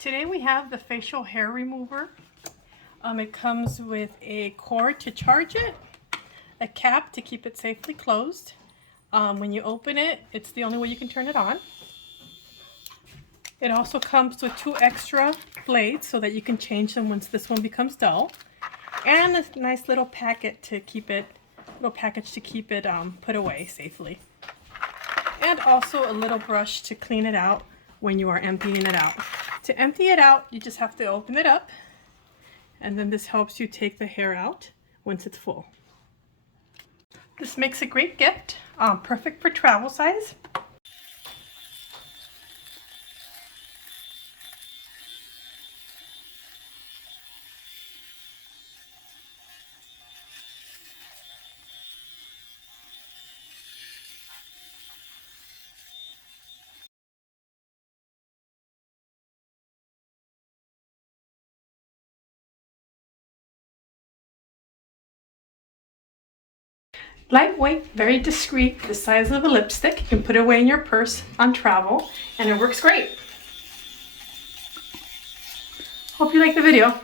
Today we have the facial hair remover. It comes with a cord to charge it, a cap to keep it safely closed. When you open it, it's the only way you can turn it on. It also comes with 2 extra blades so that you can change them once this one becomes dull. And a nice little packet to keep it, put away safely. And also a little brush to clean it out when you are emptying it out. To empty it out, you just have to open it up, and then this helps you take the hair out once it's full. This makes a great gift, perfect for travel size. Lightweight, very discreet, the size of a lipstick. You can put it away in your purse on travel, and it works great. Hope you like the video.